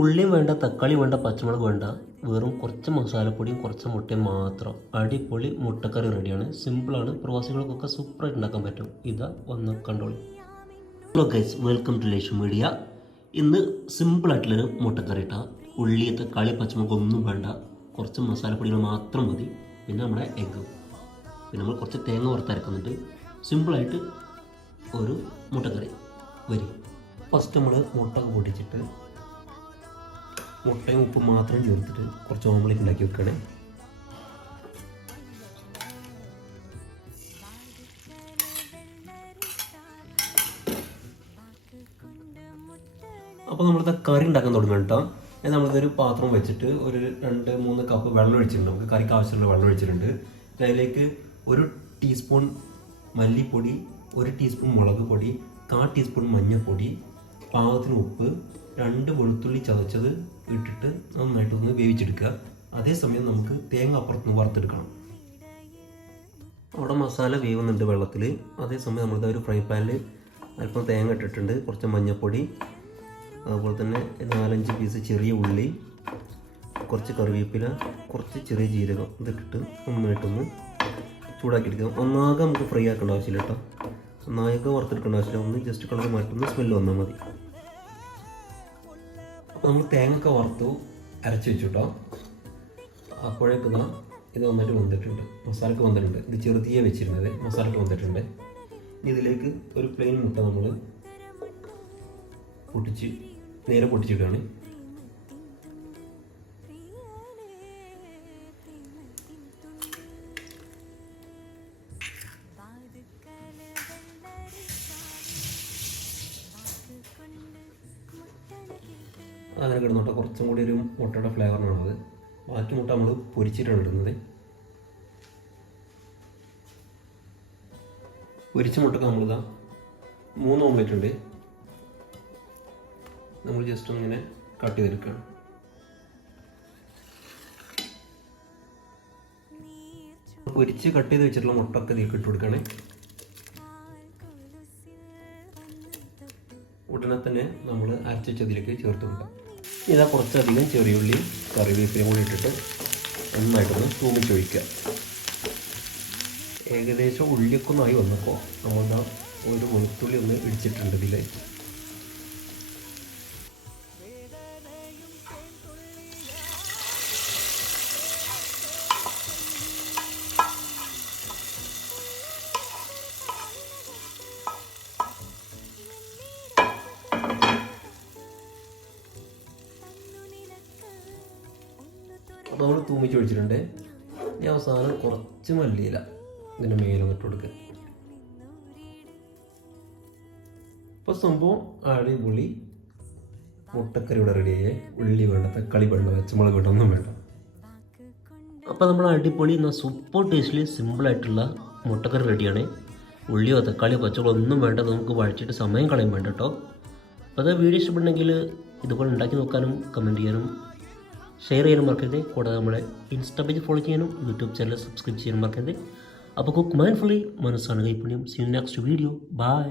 ഉള്ളിയും വേണ്ട തക്കാളി വേണ്ട പച്ചമുളക് വേണ്ട വെറും കുറച്ച് മസാലപ്പൊടിയും കുറച്ച് മുട്ടയും മാത്രം. അടിപൊളി മുട്ടക്കറി റെഡിയാണ്. സിമ്പിളാണ് പ്രവാസികൾക്കൊക്കെ സൂപ്പറായിട്ട് ഉണ്ടാക്കാൻ പറ്റും. ഇതാ ഒന്ന് കണ്ടോളി. Hello guys welcome to Leshan media ഇന്ന് സിമ്പിളായിട്ടുള്ളൊരു മുട്ടക്കറി ഇട്ടാ ഉള്ളി തക്കാളി പച്ചമുളക് ഒന്നും വേണ്ട. കുറച്ച് മസാലപ്പൊടികൾ മാത്രം മതി. പിന്നെ നമ്മുടെ എഗ്ഗ് പിന്നെ നമ്മൾ കുറച്ച് തേങ്ങ വറുത്തരക്കുന്നുണ്ട് സിമ്പിളായിട്ട് ഒരു മുട്ടക്കറി. വരി. ഫസ്റ്റ് നമ്മൾ മുട്ട പൊട്ടിച്ചിട്ട് മുട്ടയും ഉപ്പും മാത്രം ചേർത്തിട്ട് കുറച്ച് ഓംലെറ്റ് ഉണ്ടാക്കി വെക്കണേ അപ്പോൾ നമ്മളിത് കറി ഉണ്ടാക്കാൻ തുടങ്ങണം കേട്ടോ. അത് നമ്മളിതൊരു പാത്രം വെച്ചിട്ട് ഒരു രണ്ട് മൂന്ന് കപ്പ് വെള്ളം ഒഴിച്ചിട്ടുണ്ട്. നമുക്ക് കറിക്ക് ആവശ്യമുള്ള വെള്ളം ഒഴിച്ചിട്ടുണ്ട്. അതിലേക്ക് ഒരു ടീസ്പൂൺ മല്ലിപ്പൊടി ഒരു ടീസ്പൂൺ മുളക് പൊടി കാ ടീസ്പൂൺ മഞ്ഞൾപ്പൊടി പാകത്തിന് ഉപ്പ് രണ്ട് വെളുത്തുള്ളി ചതച്ചത് ഇട്ടിട്ട് നന്നായിട്ടൊന്ന് വേവിച്ചെടുക്കുക. അതേസമയം നമുക്ക് തേങ്ങ അപ്പുറത്തുനിന്ന് വറുത്തെടുക്കണം. അവിടെ മസാല വേവുന്നുണ്ട് വെള്ളത്തിൽ അതേസമയം നമ്മളിത് ഒരു ഫ്രൈ പാനിൽ അല്പം തേങ്ങ ഇട്ടിട്ടുണ്ട്. കുറച്ച് മഞ്ഞൾപ്പൊടി അതുപോലെ തന്നെ നാലഞ്ച് പീസ് ചെറിയ ഉള്ളി കുറച്ച് കറിവേപ്പില കുറച്ച് ചെറിയ ജീരകം ഇതിട്ടിട്ട് നന്നായിട്ടൊന്ന് ചൂടാക്കി എടുക്കാം ഒന്നാകെ നമുക്ക് ഫ്രൈ ആക്കേണ്ട ആവശ്യമില്ല കേട്ടോ. ഒന്നാകെ വറുത്തെടുക്കേണ്ട ആവശ്യമില്ല. ഒന്ന് ജസ്റ്റ് കളർ മാറ്റുന്ന സ്മെല്ല് വന്നാൽ മതി. നമ്മൾ തേങ്ങ ഒക്കെ വറുത്തു അരച്ച് വെച്ചു കേട്ടോ അപ്പോഴേക്ക് ഇതാ നന്നായിട്ട് വന്നിട്ടുണ്ട്. മസാലക്ക് വന്നിട്ടുണ്ട്. ഇത് ചെറുതിയെ വെച്ചിരുന്നത് മസാലക്ക് വന്നിട്ടുണ്ട്. ഇതിലേക്ക് ഒരു പ്ലെയിൻ മുട്ട നമ്മൾ പൊട്ടിച്ച് നേരെ പൊട്ടിച്ചിട്ടാണ് അങ്ങനെ കിടന്നോട്ടെ. കുറച്ചും കൂടി ഒരു മുട്ടയുടെ ഫ്ലേവറിനാണത് ബാക്കി മുട്ട നമ്മൾ പൊരിച്ചിട്ടാണ് ഇടുന്നത്. പൊരിച്ച മുട്ടക്ക് നമ്മളിതാ മൂന്ന് ഓംലെറ്റ് ഉണ്ട്. നമ്മൾ ജസ്റ്റ് ഇങ്ങനെ കട്ട് ചെയ്തെടുക്കുകയാണ് പൊരിച്ച് കട്ട് ചെയ്ത് വെച്ചിട്ടുള്ള മുട്ടൊക്കെ ഇതിലേക്ക് ഇട്ട് കൊടുക്കണേ. ഉടനെ തന്നെ നമ്മൾ അരച്ചതിലേക്ക് ചേർത്ത് കൊടുക്കാം. ഇതാ കുറച്ചധികം ചെറിയുള്ളി കറിവേപ്പിലും കൂടി ഇട്ടിട്ട് നന്നായിട്ടൊന്ന് തൂമിച്ചൊഴിക്കുക ഏകദേശം ഉള്ളിയൊക്കെ ഒന്നായി വന്നപ്പോൾ നമ്മളിതാ ഒരു വെളുത്തുള്ളി ഒന്ന് ഇടിച്ചിട്ടുണ്ട് ഇതിൽ അപ്പോൾ നമ്മൾ തൂമിച്ച് ഒഴിച്ചിട്ടുണ്ട് ഇനി അവസാനം കുറച്ച് മല്ലിയില്ല ഇതിന്റെ മേലും ഇട്ട് കൊടുക്കുക ഇപ്പോൾ സംഭവം അടിപൊളി. മുട്ടക്കറി ഇവിടെ റെഡിയായേ ഉള്ളി വേണ്ട തക്കാളി വേണ്ട പച്ചമുളക് വേണ്ട ഒന്നും വേണ്ട. അപ്പോൾ നമ്മൾ അടിപൊളി എന്നാൽ സൂപ്പർ ടേസ്റ്റിൽ സിമ്പിളായിട്ടുള്ള മുട്ടക്കറി റെഡിയാണ് ഉള്ളിയോ തക്കാളിയോ പച്ചമുളകോ ഒന്നും വേണ്ട നമുക്ക് വഴിച്ചിട്ട് സമയം കളയാൻ വേണ്ട കേട്ടോ. അപ്പോൾ അത് വീഡിയോ ഇഷ്ടപ്പെട്ടെങ്കിൽ ഇതുപോലെ ഉണ്ടാക്കി നോക്കാനും കമന്റ് ചെയ്യാനും ഷെയർ ചെയ്യാനും മറക്കരുത്. കൂടാതെ നമ്മളെ ഇൻസ്റ്റാ പേജ് ഫോളോ ചെയ്യാനും യൂട്യൂബ് ചാനൽ സബ്സ്ക്രൈബ് ചെയ്യാനും മറക്കരുത്. അപ്പോൾ കുക്ക് മൈൻഡ്ഫുള്ളി മനസ്സാണ് കൈപ്പുണ്യം. See next video bye